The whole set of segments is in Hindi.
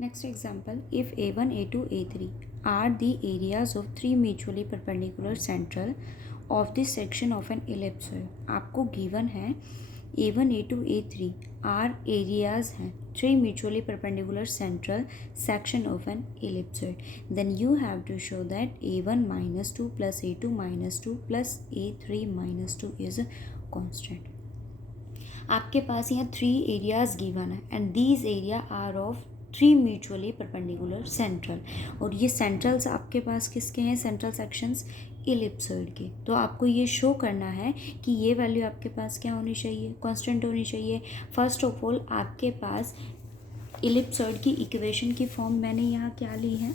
Next example, if A1, A2, A3 are the areas of three mutually perpendicular central of this section of an ellipsoid. आपको given है A1, A2, A3 are areas हैं three mutually perpendicular central section of an ellipsoid. Then you have to show that A1 minus 2 plus A2 minus 2 plus A3 minus 2 is a constant. आपके पास यहाँ थ्री एरियाज गिवन है and these area are of three mutually perpendicular central, और ये सेंट्रल्स आपके पास किसके हैं, सेंट्रल सेक्शंस इलिप्सॉइड के. तो आपको ये शो करना है कि ये वैल्यू आपके पास क्या होनी चाहिए, कांस्टेंट होनी चाहिए. फर्स्ट ऑफ ऑल आपके पास इलिप्सॉइड की इक्वेशन की फॉर्म मैंने यहाँ क्या ली है,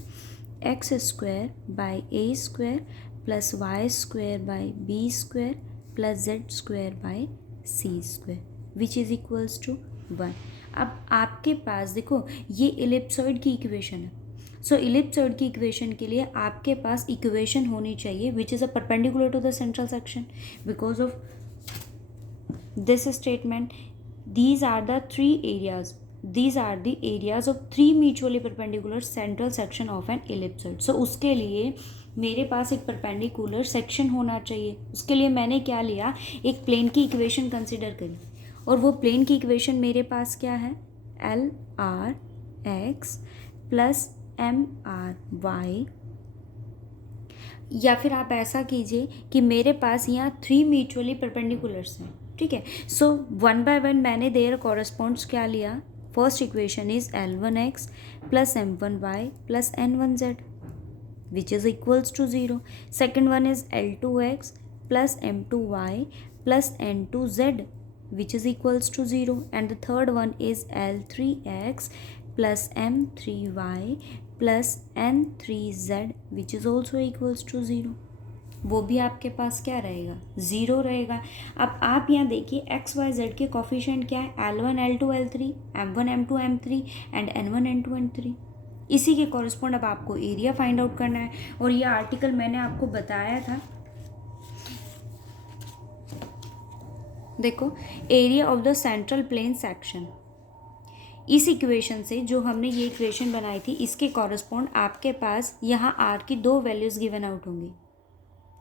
X square by A square plus Y square by B square plus Z square by C square which is equals to 1. अब आपके पास देखो ये इलिप्सॉइड की इक्वेशन है. सो इलिप्सॉइड की इक्वेशन के लिए आपके पास इक्वेशन होनी चाहिए which is a perpendicular to the central section. Because of this statement these are the areas of three mutually perpendicular central section of an ellipsoid. So उसके लिए मेरे पास एक परपेंडिकुलर सेक्शन होना चाहिए. उसके लिए मैंने क्या लिया, एक प्लेन की इक्वेशन कंसिडर करी, और वो प्लेन की इक्वेशन मेरे पास क्या है, L R X plus M R Y. या फिर आप ऐसा कीजिए कि मेरे पास यहाँ थ्री म्यूचुअली परपेंडिकुलर्स हैं. ठीक है, सो वन बाय वन मैंने देयर कॉरस्पॉन्ड्स क्या लिया. First equation is L1x plus M1y plus N1z which is equals to 0. Second one is L2x plus M2y plus N2z which is equals to 0, and the third one is L3x plus M3y plus N3z which is also equals to 0. वो भी आपके पास क्या रहेगा, 0 रहेगा. अब आप यहाँ देखिए एक्स वाई जेड के कोफिशिएंट क्या है, L1 L2 L3 M1 M2 M3 and N1 N2 N3. इसी के कॉरस्पॉन्ड अब आपको एरिया फाइंड आउट करना है. और ये आर्टिकल मैंने आपको बताया था, देखो area of the central plane section. इस इक्वेशन से जो हमने ये इक्वेशन बनाई थी इसके कॉरस्पॉन्ड आपके पास यहाँ आर की दो वैल्यूज़ गिवन आउट होंगी.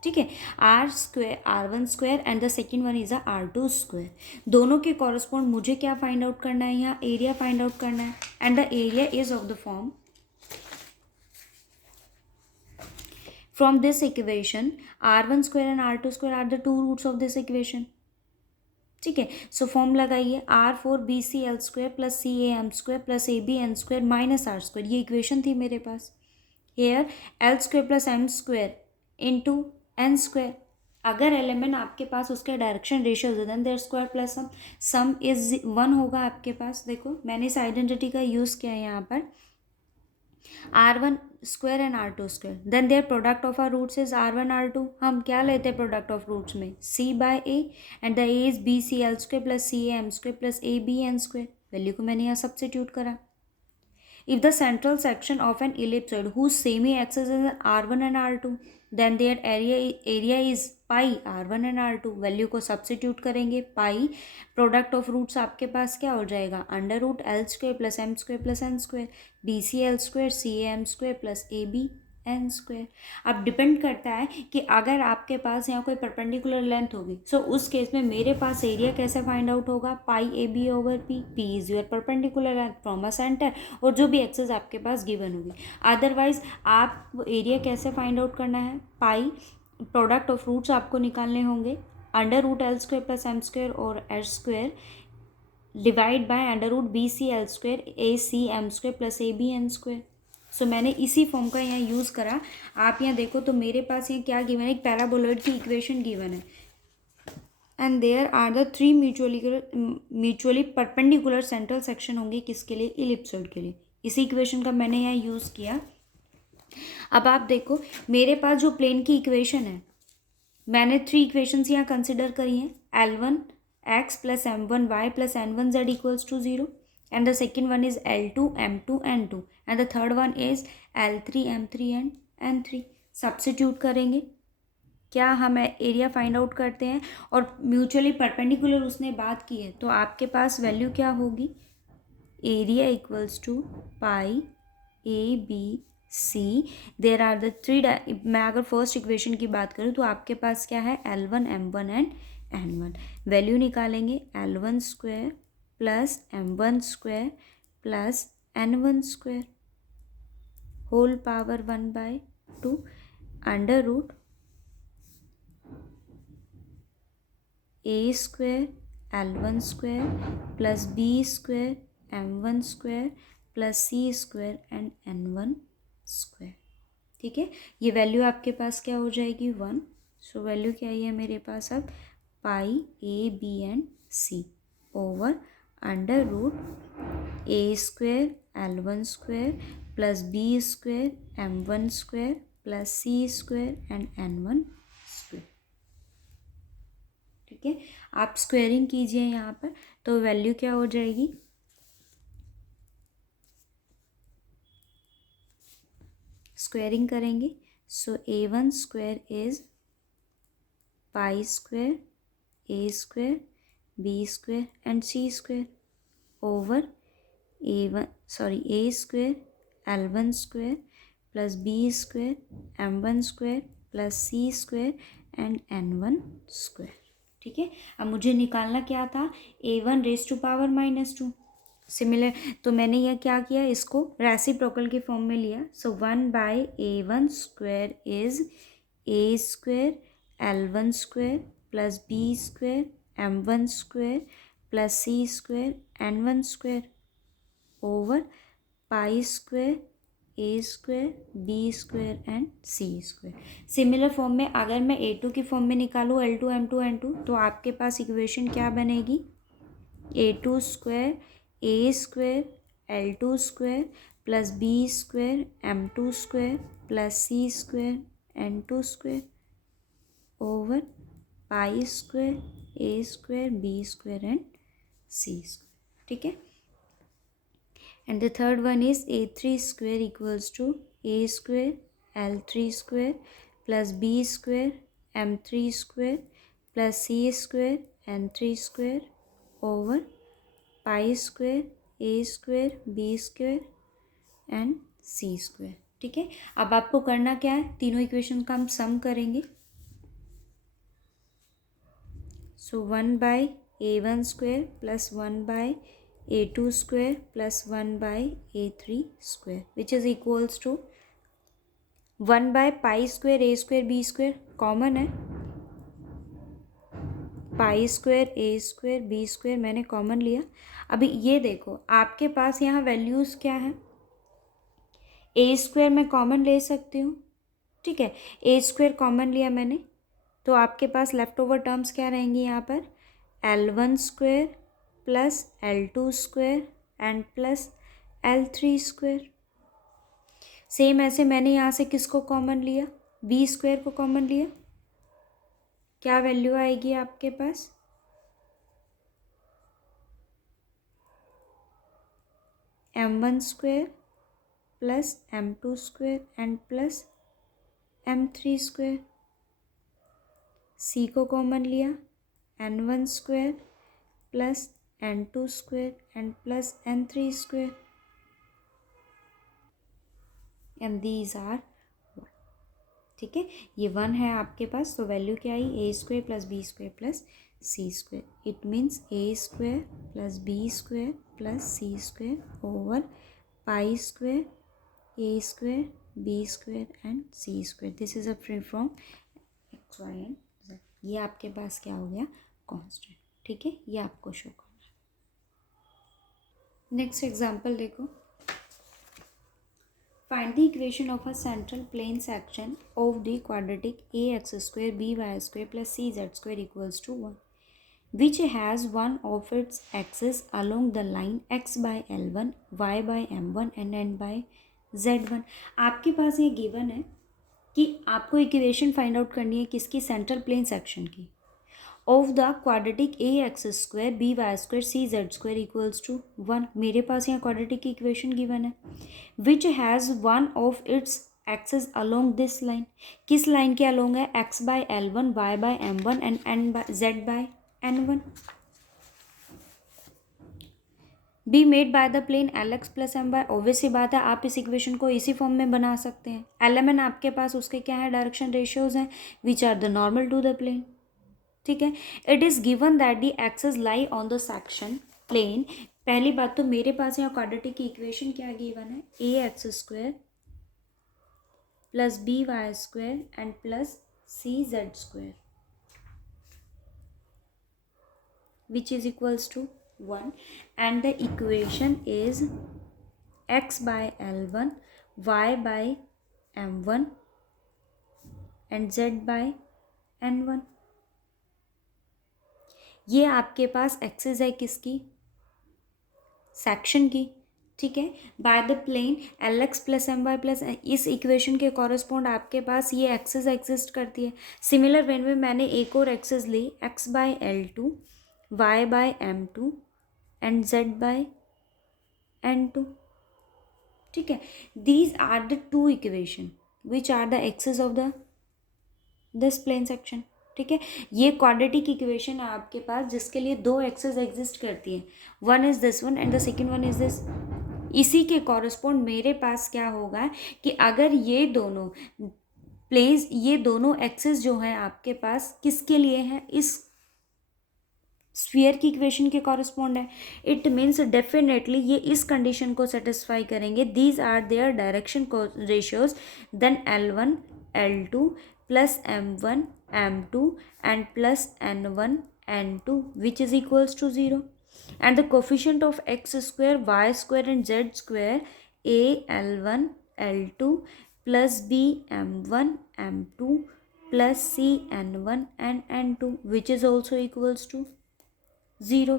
ठीक है, R square R1 square and the second one is R2 square. दोनों के कॉरस्पॉन्ड मुझे क्या फाइंड आउट करना है, यहाँ एरिया फाइंड आउट करना है. And the area is of the form from this equation R1 square and R2 square are the two roots of this equation. ठीक है, सो फॉर्म लगाइए R4BCL square plus CAM square plus ABN square minus R square. ये इक्वेशन थी मेरे पास. Here L square plus M square into N square. अगर एलिमेंट आपके पास उसके direction ratio then their square plus sum is 1 होगा आपके पास. देखो मैंने इस आइडेंटिटी का यूज़ किया है यहाँ पर, R1 square and R2 square then their product of our roots is R1 R2. हम क्या लेते हैं प्रोडक्ट ऑफ रूट्स में, C by A and the A is BCL square plus CAM square plus ABN square. Value को मैंने यहाँ सब्स्टिट्यूट करा. If the central section of an ellipsoid whose semi-axis is R1 and R2, then their area is pi R1 and R2. Value को सब्सिट्यूट करेंगे, पाई प्रोडक्ट ऑफ रूट्स आपके पास क्या हो जाएगा, under root L square plus M square plus N square BCL square CAM square plus ABN square. अब डिपेंड करता है कि अगर आपके पास यहाँ कोई परपेंडिकुलर लेंथ होगी, सो उस केस में मेरे पास एरिया कैसे फाइंड आउट होगा, pi AB over P. P is your perpendicular length from a centre, और जो भी एक्सेस आपके पास गिवन होगी. अदरवाइज आप एरिया कैसे फाइंड आउट करना है, पाई प्रोडक्ट ऑफ रूट्स आपको निकालने होंगे, under root L square plus M square और H square divide by under root BCL square ACM square plus ABN square. So मैंने इसी फॉर्म का यहाँ यूज़ करा. आप यहाँ देखो तो मेरे पास यहाँ क्या गिवन है, एक पैराबोलॉइड की इक्वेशन गिवन है and there are the three mutually perpendicular central section होंगे किसके लिए, इलिप्सॉइड के लिए. इसी इक्वेशन का मैंने यहाँ यूज़ किया. अब आप देखो मेरे पास जो प्लेन की इक्वेशन है, मैंने थ्री इक्वेशंस यहाँ कंसिडर करी हैं, L1x plus M1y plus N1z equals to 0. And the second one is L2 M2 N2 and the third one is L3 M3 and N3. Substitute करेंगे, क्या हम एरिया फाइंड आउट करते हैं और म्यूचुअली परपेंडिकुलर उसने बात की है, तो आपके पास वैल्यू क्या होगी, area equals to pi A B C, there are the three, मैं अगर फर्स्ट इक्वेशन की बात करूँ तो आपके पास क्या है, L1 M1 and N1। Value निकालेंगे, L1 square plus M1 square plus N1 square whole power 1/2 under root A square L1 square plus B square M1 square plus C square and N1 square. ठीक है, ये वैल्यू आपके पास क्या हो जाएगी, 1। सो वैल्यू क्या है मेरे पास अब, pi A B and C over under root A square L1 square plus B square M1 square plus C square and N1 square. ठीक है, आप स्क्वायरिंग कीजिए यहाँ पर, तो वैल्यू क्या हो जाएगी, स्क्वायरिंग करेंगे। So A1 square is pi square A square B square and C square over A square L1 square plus B square M1 square plus C square and N1 square. ठीक है, अब मुझे निकालना क्या था, A1 raise to power -2। Similar, तो मैंने यह क्या किया, इसको रेसिप्रोकल के फॉर्म में लिया। So 1/A1 square is A square L1 square plus B square M1 square plus C square N1 square over pi square A square B square and C square. Similar form में अगर मैं A2 की फॉर्म में निकालूँ L2 M2 N2, तो आपके पास इक्वेशन क्या बनेगी, A2 square A square L2 square plus B square M2 square plus C square N2 square over pi square A square B square and C square. ठीक है, and the third one is A3 square equals to A square L3 square plus B square M3 square plus C square N3 square over pi square A square B square and C square। ठीक है, अब आपको करना क्या है, तीनों इक्वेशन का हम सम करेंगे। So 1/A1 square plus 1/A2 square plus 1/A3 square which is equals to 1/पाई square A square B square common है, pi square A square B square मैंने कॉमन लिया। अभी ये देखो आपके पास यहाँ वैल्यूज़ क्या है, ए स्क्वायर मैं कॉमन ले सकती हूँ। ठीक है, ए स्क्वायर कॉमन लिया मैंने, तो आपके पास लेफ्ट ओवर टर्म्स क्या रहेंगी यहाँ पर, L1 square plus L2 square and plus L3 square. Same ऐसे मैंने यहाँ से किसको कॉमन लिया, बी स्क्वायर को कॉमन लिया, क्या वैल्यू आएगी आपके पास, M1 square plus M2 square and plus M3 square. C को कॉमन लिया, N1 square plus N2 square and plus N3 square and these are 1। ठीक है, ये 1 है आपके पास, तो वैल्यू क्या आई, A square plus B square plus C square. It means A square plus B square plus C square over pi square A square B square and C square. This is a free from X Y and Z. ये आपके पास क्या हो गया, कांस्टेंट। ठीक है, ये आपको शो करना है। नेक्स्ट एग्जांपल देखो, find the equation of a central plane section of the quadratic ax square by square plus cz square equals to 1, which has one of its axes along the line x by L1, y by M1 and n by Z1। आपके पास ये गिवन है कि आपको इक्वेशन फाइंड आउट करनी है किसकी, सेंट्रल प्लेन सेक्शन की, of the quadratic A X square B Y square C Z square equals to 1। मेरे पास यहाँ क्वाड्रेटिक की इक्वेशन गिवन है, which has one of its axes along this line. किस लाइन के अलोंग है, X by L1, Y by M1 and Z by N1। Be made by the plane L X plus M Y, obvious सी बात है आप इस इक्वेशन को इसी फॉर्म में बना सकते हैं। एल एम एन आपके पास उसके क्या है, डायरेक्शन रेशियोज हैं which are the normal to the plane. ठीक है, it is given that the axes lie on the section plane. पहली बात तो मेरे पास यहाँ क्वाड्रेटिक की इक्वेशन क्या गिवन है, A X square plus B Y square and plus C Z square which is equals to 1, and the equation is x by L1, y by M1 and z by N1। ये आपके पास एक्सिस है किसकी, सेक्शन की। ठीक है, by the plane L X plus M Y plus, इस इक्वेशन के कॉरस्पॉन्ड आपके पास ये एक्सिस एग्जिस्ट करती है। सिमिलर वेन में मैंने एक और एक्सिस ली, X by L2, y by M2 and z by N2। ठीक है, these are the two equation which are the axis of the this plane section। ठीक है, ये क्वाड्रेटिक इक्वेशन है आपके पास जिसके लिए दो एक्सेस एग्जिस्ट करती है, one is this one and the second one is this. इसी के कॉरस्पॉन्ड मेरे पास क्या होगा कि अगर ये दोनों प्लेन्स, ये दोनों एक्सेस जो है आपके पास किसके लिए हैं, इस स्फीयर की इक्वेशन के कॉरस्पॉन्ड है, इट मीन्स डेफिनेटली ये इस कंडीशन को सेटिस्फाई करेंगे। These are their direction ratios, then L1 L2 plus M1 M2 and plus N1 N2 which is equals to 0, and the coefficient of X square Y square and Z square A L1 L2 plus B M1 M2 plus C N1 and N2 which is also equals to 0।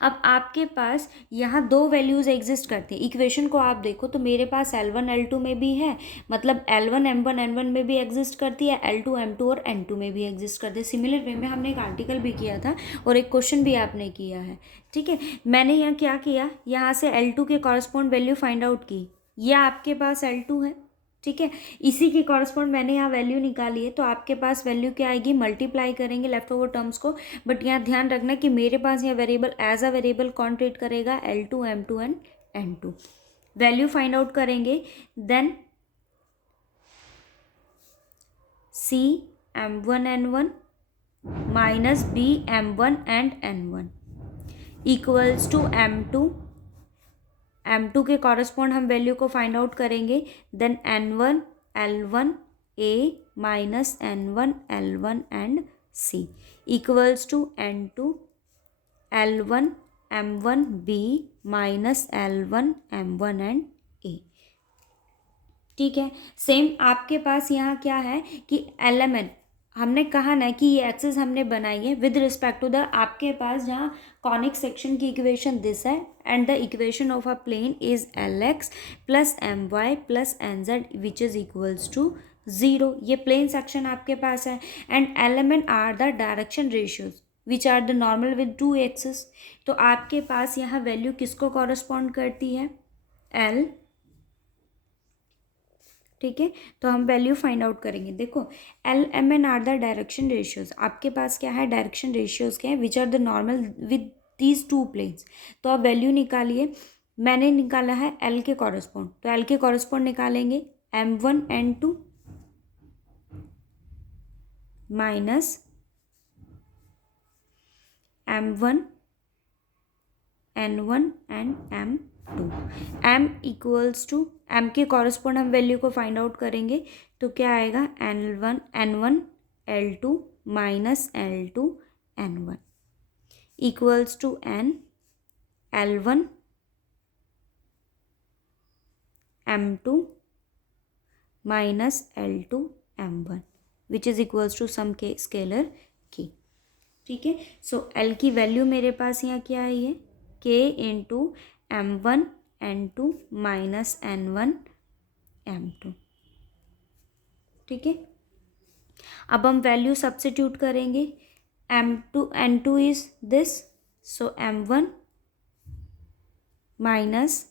अब आपके पास यहाँ दो वैल्यूज़ एग्जिस्ट करती हैं, इक्वेशन को आप देखो तो मेरे पास L1 L2 में भी है, मतलब L1 M1 N1 में भी एग्जिस्ट करती है, L2 M2 और N2 में भी एग्जिस्ट करती है। सिमिलर वे में हमने एक आर्टिकल भी किया था और एक क्वेश्चन भी आपने किया है। ठीक है, मैंने यहाँ क्या किया, यहाँ से L2 के कॉरस्पॉन्ड वैल्यू फाइंड आउट की, यह आपके पास L2 है। ठीक है, इसी के कॉरस्पॉन्ड मैंने यहाँ वैल्यू निकाली है, तो आपके पास वैल्यू क्या आएगी, मल्टीप्लाई करेंगे लेफ्ट ओवर टर्म्स को। बट यहाँ ध्यान रखना कि मेरे पास यहाँ वेरिएबल एज अ वेरिएबल कौन ट्रीट करेगा, L2 M2 and N2। Value find out करेंगे, then C M1 N1 minus B M1 and N1 equals to M2 के कॉरस्पॉन्ड हम वैल्यू को फाइंड आउट करेंगे, then N1 L1 A minus N1 L1 and C equals to N2 L1 M1 B minus L1 M1 and A। ठीक है, सेम आपके पास यहाँ क्या है कि LMN हमने कहा ना कि ये एक्सेस हमने बनाई है विद रिस्पेक्ट टू द, आपके पास जहाँ कॉनिक सेक्शन की इक्वेशन दिस है and the equation of a plane is Lx plus My plus Nz which is equals to 0। ये प्लेन सेक्शन आपके पास है and LMN are the direction ratios which are the normal with to axes. तो आपके पास यहाँ वैल्यू किसको कॉरस्पॉन्ड करती है, L। ठीक है, तो हम वैल्यू फाइंड आउट करेंगे। देखो LMN are the direction ratios, आपके पास क्या है, डायरेक्शन रेशियोज क्या है, which are the normal with these two planes. तो आप वैल्यू निकालिए, मैंने निकाला है L के कॉरस्पॉन्ड, तो L के कॉरस्पॉन्ड निकालेंगे M1 N2 minus M1 N1 and M2, M equals to, M के कॉरस्पॉन्ड हम वैल्यू को फाइंड आउट करेंगे तो क्या आएगा, N1 L2 minus L2 N1 equals to N L1 M2 minus L2 M1 which is equals to some के स्केलर K। ठीक है, सो L की वैल्यू मेरे पास यहाँ क्या आई है, K into M1 N2 minus N1 M2। ठीक है, अब हम वैल्यू सब्स्टिट्यूट करेंगे, M2 N2 is this, so M1 minus,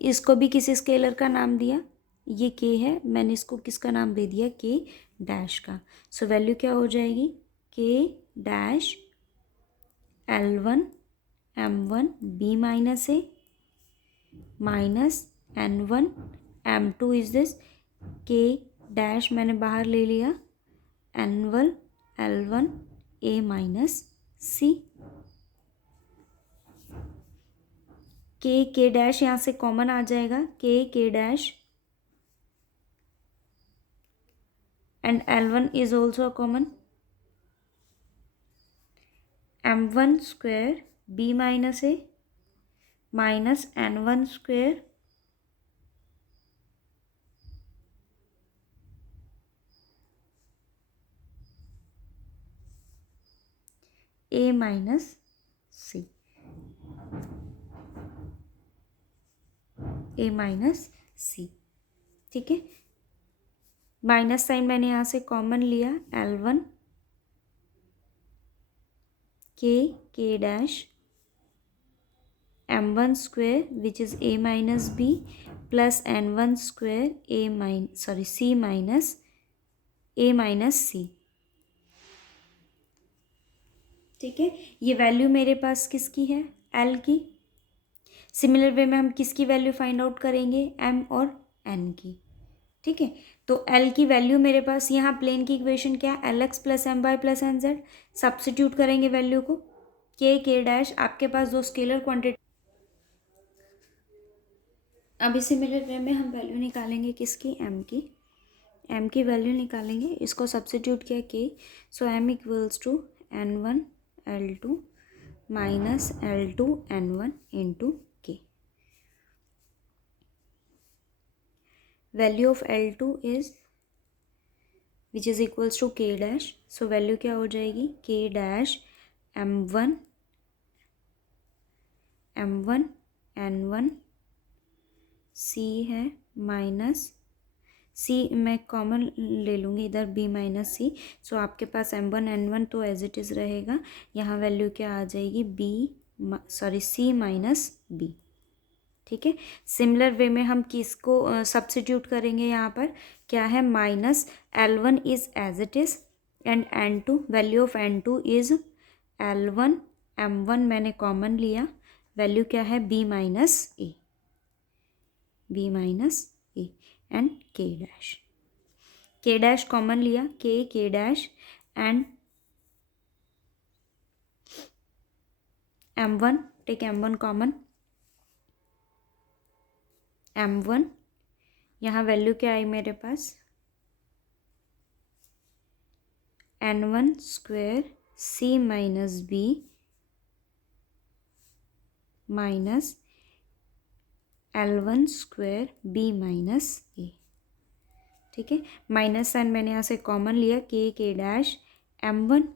इसको भी किसी स्केलर का नाम दिया, ये K है, मैंने इसको किसका नाम दे दिया, K डैश का। सो वैल्यू क्या हो जाएगी, K dash L1 M1 B minus A minus N1 M2 is this K dash मैंने बाहर ले लिया L1 A minus C K dash यहाँ से कॉमन आ जाएगा K dash and L1 is also common M1 square B minus A minus N1 square A minus C A minus C ठीक है माइनस साइन मैंने यहाँ से कॉमन लिया L1 K dash M1 square which is A minus B plus N1 square C minus A minus C ठीक है ये वैल्यू मेरे पास किसकी है L की सिमिलर वे में हम किसकी वैल्यू फाइंड आउट करेंगे M और N की ठीक है तो L की वैल्यू मेरे पास यहाँ प्लेन की इक्वेशन क्या है LX plus MY plus NZ substitute करेंगे वैल्यू को K डैश आपके पास दो स्केलर क्वांटिटी अभी सिमिलर वे में हम वैल्यू निकालेंगे किसकी M की वैल्यू निकालेंगे इसको सब्स्टिट्यूट किया K so M equals to N1 L2 minus L2 N1 into K value of L2 is which is equals to K dash so value क्या हो जाएगी K dash M1 N1 C है माइनस C मैं कॉमन ले लूँगी इधर B माइनस C सो आपके पास M1 N1 तो एज इट इज़ रहेगा यहाँ वैल्यू क्या आ जाएगी C माइनस B ठीक है सिमिलर वे में हम किसको सब्स्टिट्यूट करेंगे यहाँ पर क्या है minus L1 is as it is and N2 value of N2 is L1 M1 मैंने कॉमन लिया वैल्यू क्या है B minus A and K dash common लिया K dash and M1 take M1 common M1 यहाँ वैल्यू क्या आई मेरे पास N1 square C minus B minus L1 square B minus A ठीक है माइनस साइन मैंने यहाँ से कॉमन लिया K dash M1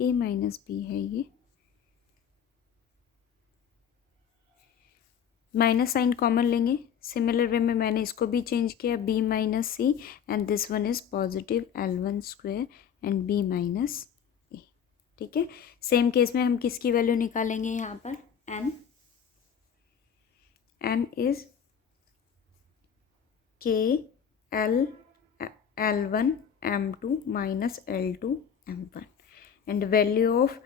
A minus B है ये माइनस साइन कॉमन लेंगे सिमिलर वे में मैंने इसको भी चेंज किया B minus C and this one is positive L1 square and B minus A ठीक है सेम केस में हम किसकी वैल्यू निकालेंगे यहाँ पर N is K L1 M2 minus L2 M1 and value of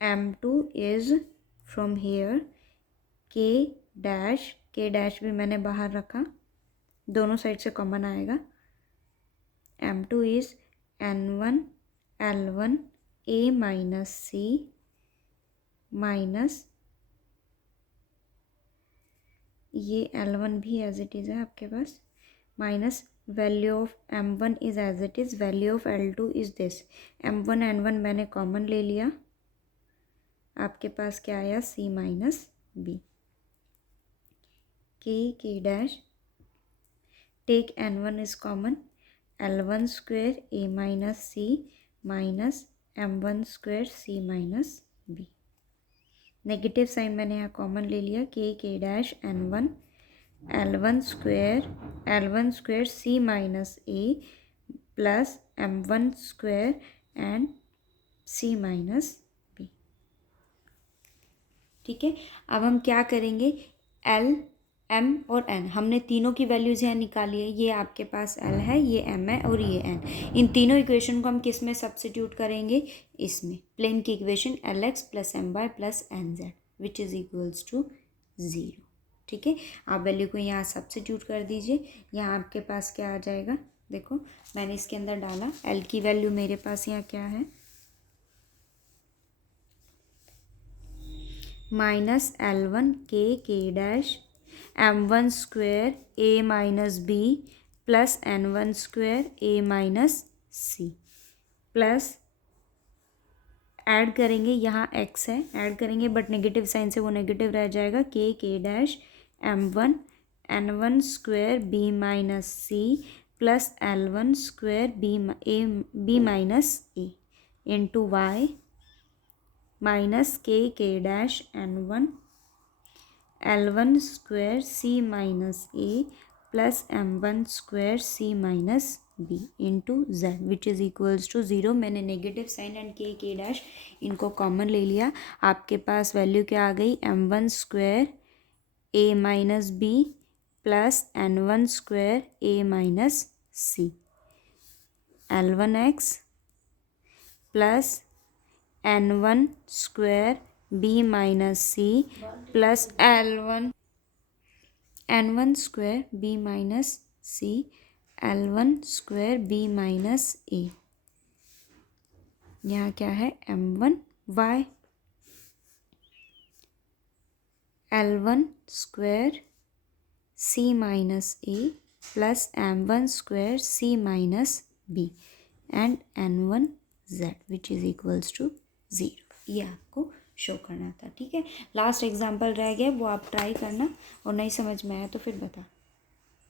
M2 is from here K dash भी मैंने बाहर रखा दोनों साइड से कॉमन आएगा M2 is N1 L1 A minus C minus ये L1 भी एज इट इज़ है आपके पास minus value of M1 is as it is value of L2 is this M1 N1 मैंने कॉमन ले लिया आपके पास क्या आया C minus B K dash take N1 is common L1 square A minus C minus M1 square C minus B negative sign मैंने यहाँ कॉमन ले लिया K dash N1 L1 square C minus A plus M1 square and C minus B ठीक है अब हम क्या करेंगे m और n, हमने तीनों की वैल्यूज़ यहाँ निकाली है। ये आपके पास l है, ये m है और ये n। इन तीनों इक्वेशन को हम किस में सब्स्टिट्यूट करेंगे, इसमें प्लेन की equation lx plus my plus nz which is equals to 0। ठीक है, आप वैल्यू को यहाँ सब्स्टिट्यूट कर दीजिए। यहाँ आपके पास क्या आ जाएगा, देखो मैंने इसके अंदर डाला, l की वैल्यू मेरे पास यहाँ क्या है, माइनस L1 के dash m1 square a minus b plus n1 square a minus c plus add करेंगे, यहाँ x है, ऐड करेंगे बट नेगेटिव साइन से वो नेगेटिव रह जाएगा, K dash m1 n1 square b minus c plus L1 square b minus a into y minus K dash n1 L1 square c minus a plus m1 square c minus b into z which is equals to 0। मैंने negative sign and K dash इनको कॉमन ले लिया। आपके पास वैल्यू क्या आ गई, m1 square a minus b plus n1 square a minus c L1x plus n1 square b minus c plus n1 square b minus c L1 square b minus a। यहाँ क्या है, m1y L1 square c minus a plus m1 square c minus b and n1 z which is equals to 0। ये आपको शो करना था। ठीक है, लास्ट एग्जाम्पल रह गया, वो आप ट्राई करना और नहीं समझ में आया तो फिर बता।